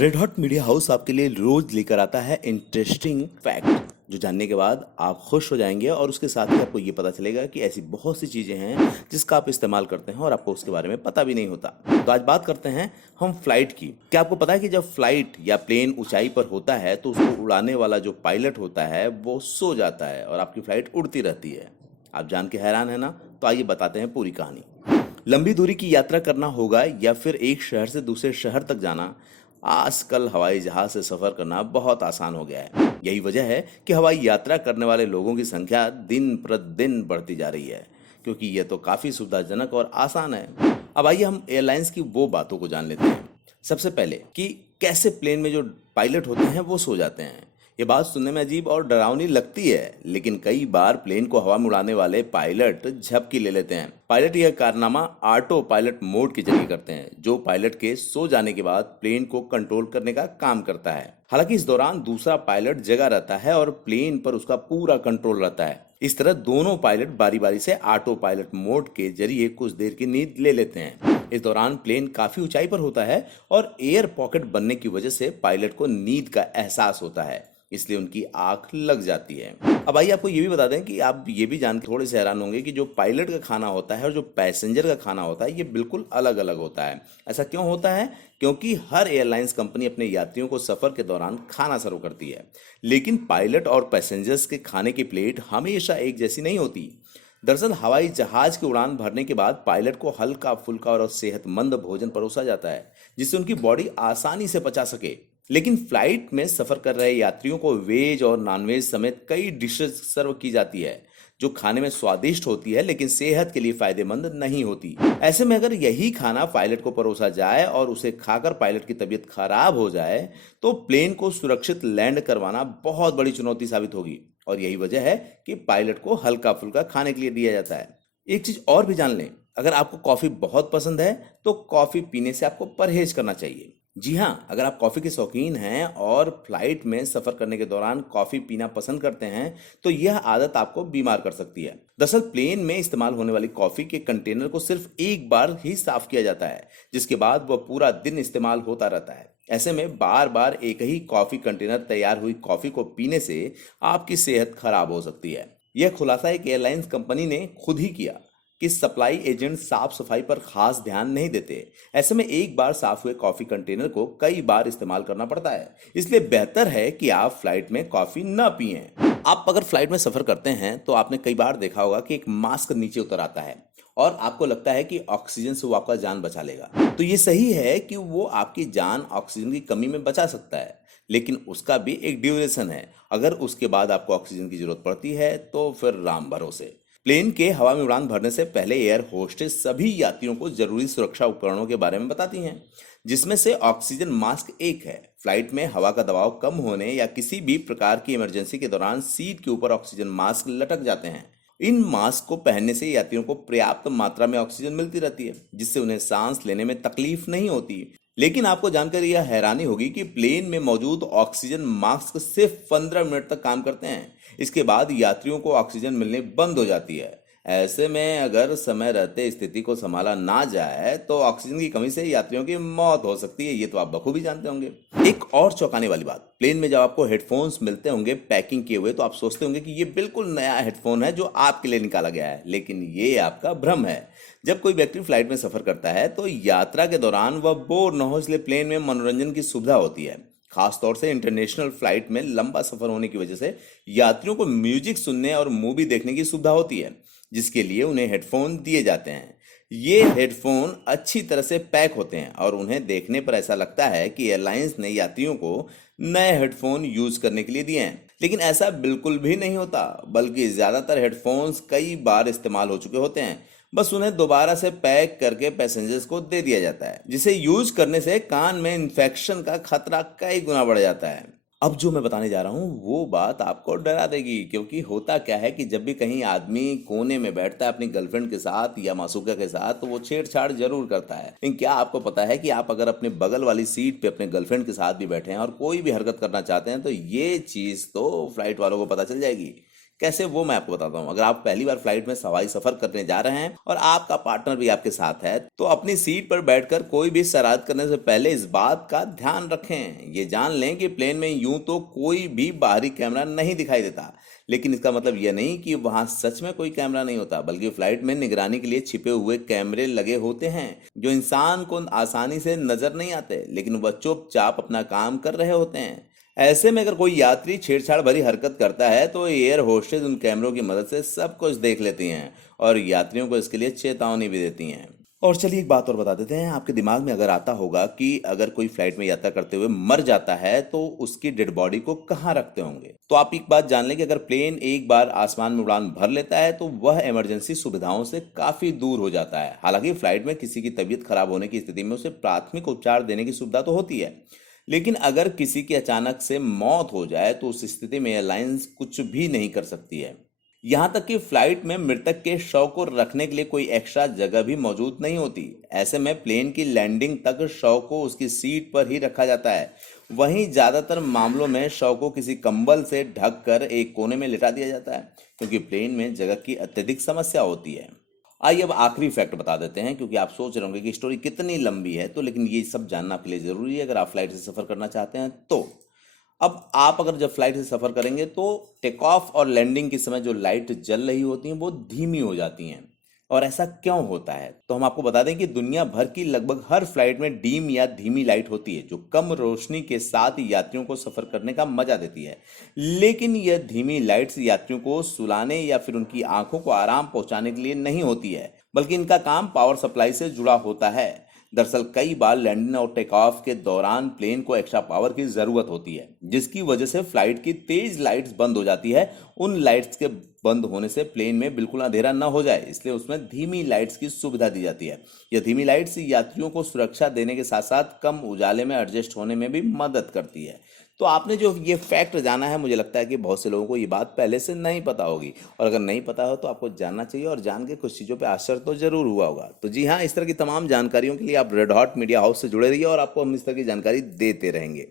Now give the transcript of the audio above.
Red hot media house आपके लिए रोज लेकर आता है इंटरेस्टिंग फैक्ट जो जानने के बाद आप खुश हो जाएंगे और उसके साथ ही आपको ये पता चलेगा कि ऐसी बहुत सी चीज़ें हैं जिसका आप इस्तेमाल करते हैं और आपको उसके बारे में पता भी नहीं होता। तो आज बात करते हैं हम फ्लाइट की। क्या आपको पता है कि जब फ्लाइट या प्लेन ऊंचाई पर होता है तो उसको उड़ाने वाला जो पायलट होता है वो सो जाता है और आपकी फ्लाइट उड़ती रहती है। आप जान के हैरान है ना? तो आइए बताते हैं पूरी कहानी। लंबी दूरी की यात्रा करना होगा या फिर एक शहर से दूसरे शहर तक जाना, आजकल हवाई जहाज से सफर करना बहुत आसान हो गया है। यही वजह है कि हवाई यात्रा करने वाले लोगों की संख्या दिन प्रतिदिन बढ़ती जा रही है, क्योंकि यह तो काफी सुविधाजनक और आसान है। अब आइए हम एयरलाइंस की वो बातों को जान लेते हैं। सबसे पहले कि कैसे प्लेन में जो पायलट होते हैं वो सो जाते हैं। ये बात सुनने में अजीब और डरावनी लगती है, लेकिन कई बार प्लेन को हवा में उड़ाने वाले पायलट झपकी ले लेते हैं। पायलट यह कारनामा ऑटो पायलट मोड के जरिए करते हैं, जो पायलट के सो जाने के बाद प्लेन को कंट्रोल करने का काम करता है। हालांकि इस दौरान दूसरा पायलट जगा रहता है और प्लेन पर उसका पूरा कंट्रोल रहता है। इस तरह दोनों पायलट बारी बारी से ऑटो पायलट मोड के जरिए कुछ देर की नींद ले लेते हैं। इस दौरान प्लेन काफी ऊंचाई पर होता है और एयर पॉकेट बनने की वजह से पायलट को नींद का एहसास होता है, इसलिए उनकी आंख लग जाती है। अब आइए आपको ये भी बता दें कि आप ये भी जान के थोड़े से हैरान होंगे कि जो पायलट का खाना होता है और जो पैसेंजर का खाना होता है ये बिल्कुल अलग अलग होता है। ऐसा क्यों होता है? क्योंकि हर एयरलाइंस कंपनी अपने यात्रियों को सफर के दौरान खाना सर्व करती है, लेकिन पायलट और पैसेंजर्स के खाने की प्लेट हमेशा एक जैसी नहीं होती। दरअसल हवाई जहाज की उड़ान भरने के बाद पायलट को हल्का फुल्का और सेहतमंद भोजन परोसा जाता है, जिससे उनकी बॉडी आसानी से पचा सके। लेकिन फ्लाइट में सफर कर रहे यात्रियों को वेज और नॉनवेज समेत कई डिशेस सर्व की जाती है, जो खाने में स्वादिष्ट होती है लेकिन सेहत के लिए फायदेमंद नहीं होती। ऐसे में अगर यही खाना पायलट को परोसा जाए और उसे खाकर पायलट की तबीयत खराब हो जाए तो प्लेन को सुरक्षित लैंड करवाना बहुत बड़ी चुनौती साबित होगी। और यही वजह है कि पायलट को हल्का फुल्का खाने के लिए दिया जाता है। एक चीज और भी जान लें, अगर आपको कॉफी बहुत पसंद है तो कॉफी पीने से आपको परहेज करना चाहिए। जी हाँ, अगर आप कॉफ़ी के शौकीन हैं और फ्लाइट में सफ़र करने के दौरान कॉफ़ी पीना पसंद करते हैं तो यह आदत आपको बीमार कर सकती है। दरअसल प्लेन में इस्तेमाल होने वाली कॉफ़ी के कंटेनर को सिर्फ एक बार ही साफ किया जाता है, जिसके बाद वह पूरा दिन इस्तेमाल होता रहता है। ऐसे में बार बार एक ही कॉफ़ी कंटेनर तैयार हुई कॉफ़ी को पीने से आपकी सेहत खराब हो सकती है। यह खुलासा एक एयरलाइंस कंपनी ने खुद ही किया कि सप्लाई एजेंट साफ सफाई पर खास ध्यान नहीं देते। ऐसे में एक बार साफ हुए कॉफी कंटेनर को कई बार इस्तेमाल करना पड़ता है, इसलिए बेहतर है कि आप फ्लाइट में कॉफी न पिएं। आप अगर फ्लाइट में सफर करते हैं तो आपने कई बार देखा होगा कि एक मास्क नीचे उतर आता है और आपको लगता है कि ऑक्सीजन से वो आपका जान बचा लेगा। तो ये सही है कि वो आपकी जान ऑक्सीजन की कमी में बचा सकता है, लेकिन उसका भी एक ड्यूरेशन है। अगर उसके बाद आपको ऑक्सीजन की जरूरत पड़ती है तो फिर राम भरोसे। प्लेन के हवा में उड़ान भरने से पहले एयर होस्टेस सभी यात्रियों को जरूरी सुरक्षा उपकरणों के बारे में बताती हैं, जिसमें से ऑक्सीजन मास्क एक है। फ्लाइट में हवा का दबाव कम होने या किसी भी प्रकार की इमरजेंसी के दौरान सीट के ऊपर ऑक्सीजन मास्क लटक जाते हैं। इन मास्क को पहनने से यात्रियों को पर्याप्त मात्रा में ऑक्सीजन मिलती रहती है, जिससे उन्हें सांस लेने में तकलीफ नहीं होती। लेकिन आपको जानकर यह हैरानी होगी कि प्लेन में मौजूद ऑक्सीजन मास्क सिर्फ 15 मिनट तक काम करते हैं। इसके बाद यात्रियों को ऑक्सीजन मिलने बंद हो जाती है। ऐसे में अगर समय रहते स्थिति को संभाला ना जाए तो ऑक्सीजन की कमी से यात्रियों की मौत हो सकती है। ये तो आप बखूबी जानते होंगे। एक और चौंकाने वाली बात, प्लेन में जब आपको हेडफोन्स मिलते होंगे पैकिंग किए हुए तो आप सोचते होंगे कि ये बिल्कुल नया हेडफोन है जो आपके लिए निकाला गया है, लेकिन ये आपका भ्रम है। जब कोई व्यक्ति फ्लाइट में सफर करता है तो यात्रा के दौरान वह बोर न हो, इसलिए प्लेन में मनोरंजन की सुविधा होती है। खासतौर से इंटरनेशनल फ्लाइट में लंबा सफर होने की वजह से यात्रियों को म्यूजिक सुनने और मूवी देखने की सुविधा होती है, जिसके लिए उन्हें हेडफोन दिए जाते हैं। ये हेडफोन अच्छी तरह से पैक होते हैं और उन्हें देखने पर ऐसा लगता है कि एयरलाइंस ने यात्रियों को नए हेडफोन यूज करने के लिए दिए हैं, लेकिन ऐसा बिल्कुल भी नहीं होता। बल्कि ज्यादातर हेडफोन्स कई बार इस्तेमाल हो चुके होते हैं, बस उन्हें दोबारा से पैक करके पैसेंजर्स को दे दिया जाता है, जिसे यूज करने से कान में इन्फेक्शन का खतरा कई गुना बढ़ जाता है। अब जो मैं बताने जा रहा हूँ वो बात आपको डरा देगी, क्योंकि होता क्या है कि जब भी कहीं आदमी कोने में बैठता है अपनी गर्लफ्रेंड के साथ या मासूका के साथ तो वो छेड़छाड़ जरूर करता है। लेकिन क्या आपको पता है कि आप अगर अपने बगल वाली सीट पे अपने गर्लफ्रेंड के साथ भी बैठे हैं और कोई भी हरकत करना चाहते हैं तो ये चीज़ तो फ्लाइट वालों को पता चल जाएगी। कैसे, वो मैं आपको बताता हूँ। अगर आप पहली बार फ्लाइट में हवाई सफर करने जा रहे हैं और आपका पार्टनर भी आपके साथ है, तो अपनी सीट पर बैठकर कोई भी शरारत करने से पहले इस बात का ध्यान रखें। ये जान लें कि प्लेन में यूं तो कोई भी बाहरी कैमरा नहीं दिखाई देता, लेकिन इसका मतलब यह नहीं कि वहां सच में कोई कैमरा नहीं होता, बल्कि फ्लाइट में निगरानी के लिए छिपे हुए कैमरे लगे होते हैं जो इंसान को आसानी से नजर नहीं आते, लेकिन वह चुपचाप अपना काम कर रहे होते हैं। ऐसे में अगर कोई यात्री छेड़छाड़ भरी हरकत करता है तो एयर होस्टेस उन कैमरों की मदद से सब कुछ देख लेती हैं और यात्रियों को इसके लिए चेतावनी भी देती हैं। और चलिए एक बात और बता देते हैं, आपके दिमाग में अगर आता होगा कि अगर कोई फ्लाइट में यात्रा करते हुए मर जाता है तो उसकी डेड बॉडी को कहाँ रखते होंगे। तो आप एक बात जान लें कि अगर प्लेन एक बार आसमान में उड़ान भर लेता है तो वह इमरजेंसी सुविधाओं से काफी दूर हो जाता है। हालांकि फ्लाइट में किसी की तबीयत खराब होने की स्थिति में उसे प्राथमिक उपचार देने की सुविधा तो होती है, लेकिन अगर किसी की अचानक से मौत हो जाए तो उस स्थिति में एयरलाइंस कुछ भी नहीं कर सकती है। यहाँ तक कि फ्लाइट में मृतक के शव को रखने के लिए कोई एक्स्ट्रा जगह भी मौजूद नहीं होती। ऐसे में प्लेन की लैंडिंग तक शव को उसकी सीट पर ही रखा जाता है। वहीं ज़्यादातर मामलों में शव को किसी कंबल से ढक कर एक कोने में लिटा दिया जाता है, क्योंकि प्लेन में जगह की अत्यधिक समस्या होती है। आइए अब आखिरी फैक्ट बता देते हैं, क्योंकि आप सोच रहे होंगे कि स्टोरी कितनी लंबी है, तो लेकिन ये सब जानना आपके लिए ज़रूरी है अगर आप फ्लाइट से सफ़र करना चाहते हैं। तो अब आप अगर जब फ्लाइट से सफ़र करेंगे तो टेक ऑफ और लैंडिंग के समय जो लाइट जल रही होती हैं वो धीमी हो जाती हैं। और ऐसा क्यों होता है, तो हम आपको बता दें कि दुनिया भर की लगभग हर फ्लाइट में डीम या धीमी लाइट होती है जो कम रोशनी के साथ यात्रियों को सफ़र करने का मजा देती है। लेकिन यह धीमी लाइट्स यात्रियों को सुलाने या फिर उनकी आंखों को आराम पहुंचाने के लिए नहीं होती है, बल्कि इनका काम पावर सप्लाई से जुड़ा होता है। दरअसल कई बार लैंडिंग और टेक ऑफ के दौरान प्लेन को एक्स्ट्रा पावर की ज़रूरत होती है, जिसकी वजह से फ्लाइट की तेज लाइट्स बंद हो जाती है। उन लाइट्स के बंद होने से प्लेन में बिल्कुल अंधेरा न हो जाए, इसलिए उसमें धीमी लाइट्स की सुविधा दी जाती है। यह धीमी लाइट्स यात्रियों को सुरक्षा देने के साथ साथ कम उजाले में एडजस्ट होने में भी मदद करती है। तो आपने जो ये फैक्ट जाना है, मुझे लगता है कि बहुत से लोगों को ये बात पहले से नहीं पता होगी, और अगर नहीं पता हो तो आपको जानना चाहिए, और जान के कुछ चीज़ों पे आश्चर्य तो जरूर हुआ होगा। तो जी हाँ, इस तरह की तमाम जानकारियों के लिए आप रेड हॉट मीडिया हाउस से जुड़े रहिए और आपको हम इस तरह की जानकारी देते रहेंगे।